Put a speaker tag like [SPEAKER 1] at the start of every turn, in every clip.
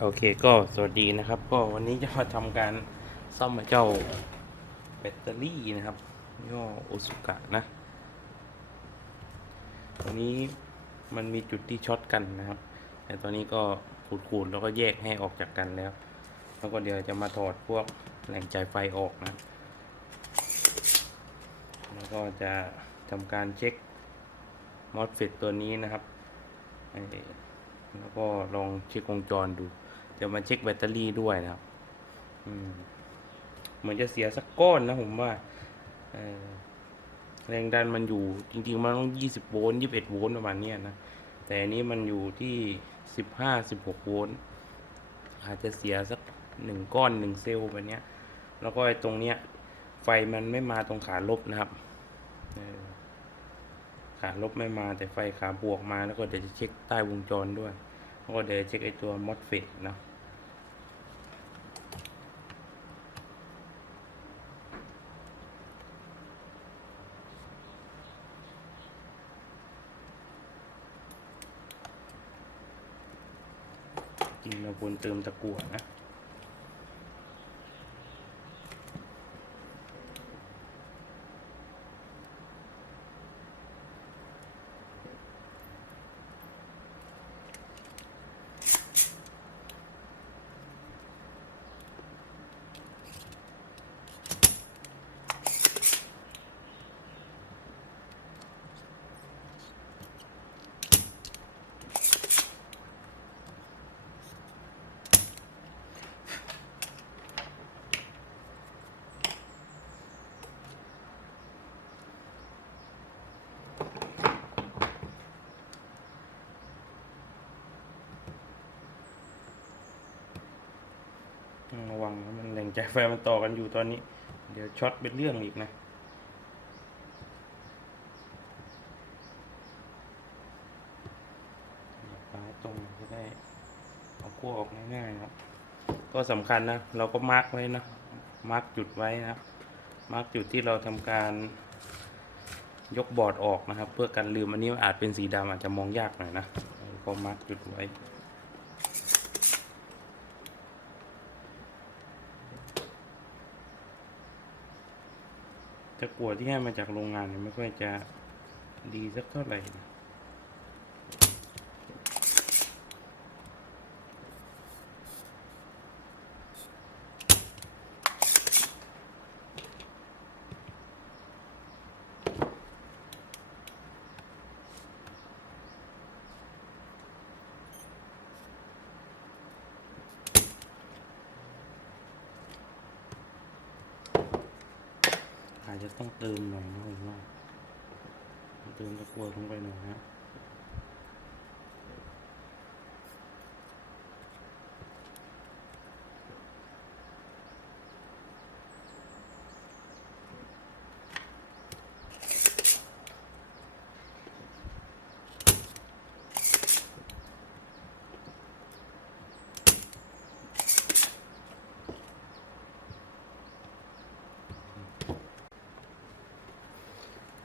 [SPEAKER 1] โอเคก็สวัสดีนะครับ ก็วันนี้จะมาทำการซ่อมเจ้าแบตเตอรี่นะครับย่อโอซุกะนะตรงนี้มันมีจุดที่ช็อตกันนะครับ แต่ตอนนี้ก็ขูดๆแล้วก็แยกให้ออกจากกันแล้ว แล้วก็เดี๋ยวจะมาถอดพวกแหล่งจ่ายไฟออกนะ แล้วก็จะทำการเช็คมอสเฟตตัวนี้นะครับ แล้วก็ลองเช็ควงจรดู จะมาเช็คแบตเตอรี่ด้วยนะครับอืมเหมือนจะเสียสักก้อนนะผมว่าแรงดันมันอยู่จริงๆ มันต้องยี่สิบโวลต์ยี่สิบเอ็ดโวลต์ประมาณนี้นะ แต่อันนี้มันอยู่ที่สิบห้าสิบหกโวลต์ อาจจะเสียสักหนึ่งก้อนหนึ่งเซลล์แบบนี้แล้วก็ไอ้ตรงเนี้ย ไฟมันไม่มาตรงขาลบนะครับ ขาลบไม่มาแต่ไฟขาบวกมาแล้วก็เดี๋ยวจะเช็คใต้วงจรด้วย แล้วก็เดี๋ยวเช็คไอ้ตัวมอสเฟตนะ ริงเราควรเติมตะกั่วนะ ระวังมันแหล่งจ่ายไฟมันต่อกันอยู่ตอนนี้ เดี๋ยวช็อตเป็นเรื่องอีกนะฟ้าตรงจะได้เอาขั้วออกง่ายๆครับ ก็สำคัญนะ เราก็มาร์กไว้นะ มาร์กจุดไว้นะ มาร์กจุดที่เราทำการยกบอร์ดออกนะครับ เพื่อกันลืมอันนี้อาจเป็นสีดำอาจจะมองยากหน่อยนะก็มาร์กจุดไว้ ตะกั่วที่ให้มาจากโรงงานเนี่ยไม่ค่อยจะดีสักเท่าไหร่นะ อาจจะต้องเติมหน่อยนะผมว่าเติมตะกัวลงไปหน่อยนะ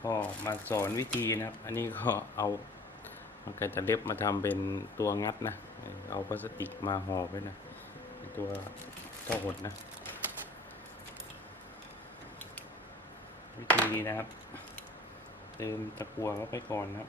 [SPEAKER 1] ก็มาสอนวิธีนะครับ อันนี้ก็เอามันก็จะเล็บมาทำเป็นตัวงัดนะ เอาพลาสติกมาห่อไว้นะเป็นตัวท่อหดนะ วิธีนะครับ เติมตะกัวเข้าไปก่อนนะครับ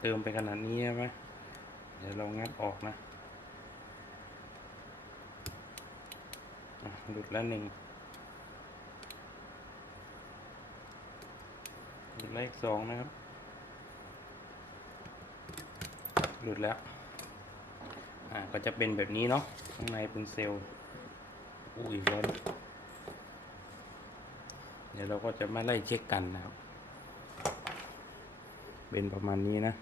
[SPEAKER 1] เติมไปขนาดนี้ใช่ไหมเดี๋ยวเรางัดออกนะอะหลุดแล้วหนึ่งหลุดแล้วอีกสองนะครับ หลุดแล้ว อ่า ก็จะเป็นแบบนี้เนาะ ข้างในเป็นเซลล์ อุ้ยร้อนเดี๋ยวเราก็จะมาไล่เช็คกันนะครับ เป็นประมาณนี้นะ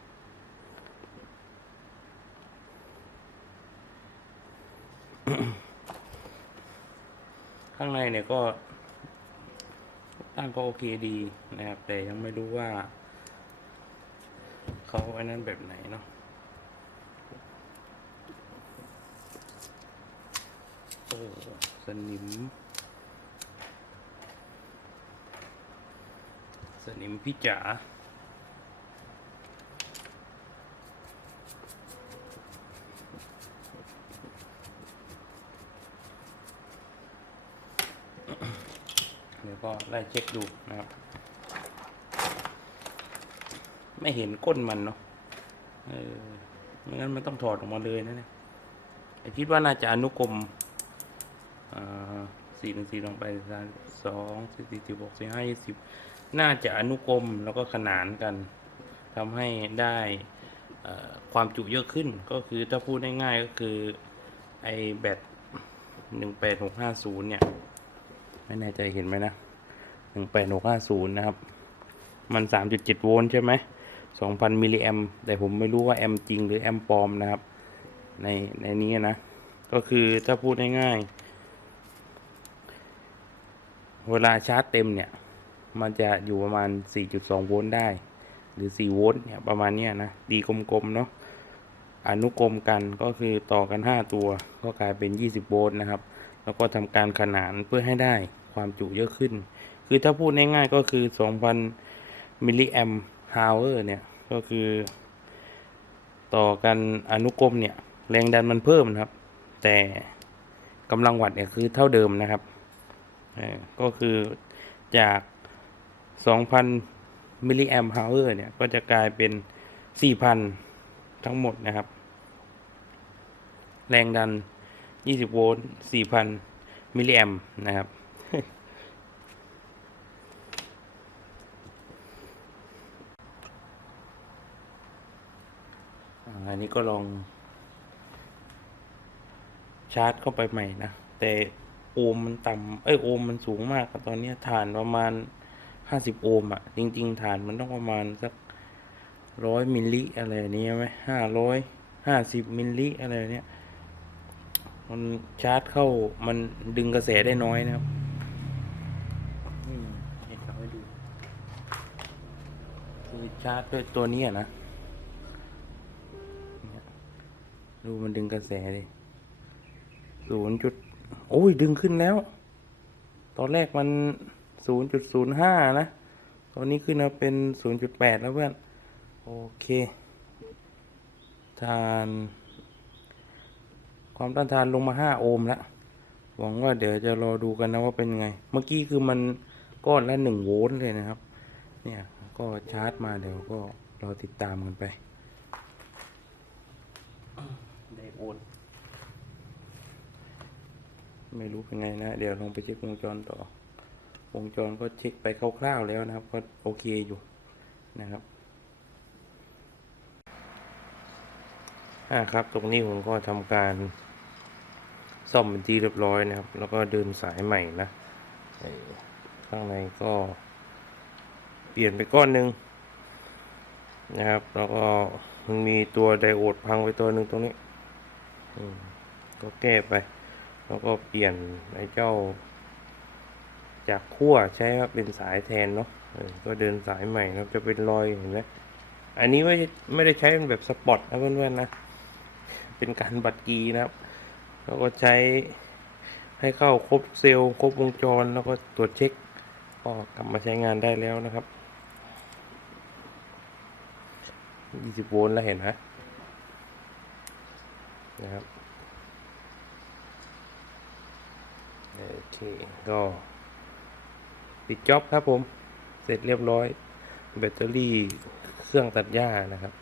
[SPEAKER 1] ข้างในเนี่ยก็ตั้งก็โอเคดีนะครับ แต่ยังไม่รู้ว่า เขาอันนั้นแบบไหนเนาะโอ้สนิม สนิมพี่จ๋า ดี๋ยวก็ไล่เช็คดูนะครับ ไม่เห็นก้นมันเนาะเออไม่งั้นมันต้องถอดออกมาเลยนะเนี่ยคิดว่าน่าจะอนุกรมสี่หนึ่งสี่ลงไปสองสี่สี่สิบหกสี่ห้ายี่สิบน่าจะอนุกรมแล้วก็ขนานกันทำให้ได้ความจุเยอะขึ้น ก็คือถ้าพูดง่ายๆก็คือไอแบตหนึ่งแปดหกห้าศูนย์เนี่ย ไม่แน่ใจเห็นไหมนะ หนึ่งแปดหกห้าศูนย์นะครับ มันสามจุดเจ็ดโวลต์ใช่ไหมสองพันมิลลิแอมแต่ผมไม่รู้ว่าแอมจริงหรือแอมปลอมนะครับ ในในนี้นะ ก็คือถ้าพูดง่ายๆ เวลาชาร์จเต็มเนี่ย มันจะอยู่ประมาณ 4.2 โวลต์ได้ หรือ 4 โวลต์เนี่ยประมาณเนี้ยนะ ดีกลมๆ เนาะอนุกรมกันก็คือต่อกัน 5 ตัว ก็กลายเป็น 20 โวลต์นะครับ แล้วก็ทำการขนานเพื่อให้ได้ความจุเยอะขึ้น คือถ้าพูดง่ายๆก็คือ 2,000 มิลลิแอมฮาวเวอร์เนี่ย ก็คือ ต่อกันอนุกรมเนี่ย แรงดันมันเพิ่มนะครับ แต่กำลังวัตต์เนี่ยคือเท่าเดิมนะครับก็คือจาก 2,000 มิลลิแอมฮาวเวอร์เนี่ย ก็จะกลายเป็น 4,000 ทั้งหมดนะครับ แรงดัน 20 โวลต์ 4,000 มิลลิแอมนะครับ อันนี้ก็ลอง ชาร์จเข้าไปใหม่นะ แต่โอห์มมันต่ำเอ้ยโอห์มมันสูงมากตอนนี้ฐานประมาณห้าสิบโอห์มอะจริง ๆ ฐานมันต้องประมาณสักร้อยมิลลิอะไรนี้ไหมห้าร้อยห้าสิบมิลลิอะไรเนี้ยมันชาร์จเข้ามันดึงกระแสได้น้อยนะครับอืมให้ทำให้ดูคือชาร์จด้วยตัวนี้นะเนี่ย ดูมันดึงกระแสดิศูนย์จุดโอ้ยดึงขึ้นแล้ว ตอนแรกมันศูนย์จุดศูนย์ห้านะ ตอนนี้ขึ้นมาเป็นศูนย์จุดแปดแล้วเพื่อน โอเค ทาน ความต้านทานลงมาห้าโอห์มแล้ว หวังว่าเดี๋ยวจะรอดูกันนะว่าเป็นไง เมื่อกี้คือมันก้อนละหนึ่งโวลต์เลยนะครับ เนี่ย ก็ชาร์จมาเดี๋ยวก็รอติดตามกันไป ได้โอนไม่รู้เป็นไงนะ เดี๋ยวลองไปเช็ควงจรต่อ วงจรก็เช็คไปคร่าวๆแล้วนะครับ ก็โอเคอยู่นะครับอ่าครับตรงนี้ผมก็ทำการซ่อมเป็นที่เรียบร้อยนะครับ แล้วก็เดินสายใหม่นะข้างในก็เปลี่ยนไปก้อนหนึ่งนะครับ แล้วก็มันมีตัวไดโอดพังไปตัวหนึ่งตรงนี้ ก็แก้ไป แล้วก็เปลี่ยนไอ้เจ้า จากขั้วใช้ว่าเป็นสายแทนเนาะเออก็เดินสายใหม่นะครับจะเป็นรอยเห็นไหมอันนี้ไม่ไม่ได้ใช้เป็นแบบสปอตนะเพื่อนๆนะ เป็นการบัตรกีนะครับ แล้วก็ใช้ให้เข้าครบเซลล์ครบวงจรแล้วก็ตรวจเช็คก็กลับมาใช้งานได้แล้วนะครับ 20 โวลต์แล้วเห็นไหม นะครับโอเคก็ปิดจ็อบครับผม เสร็จเรียบร้อย แบตเตอรี่เครื่องตัดหญ้านะครับ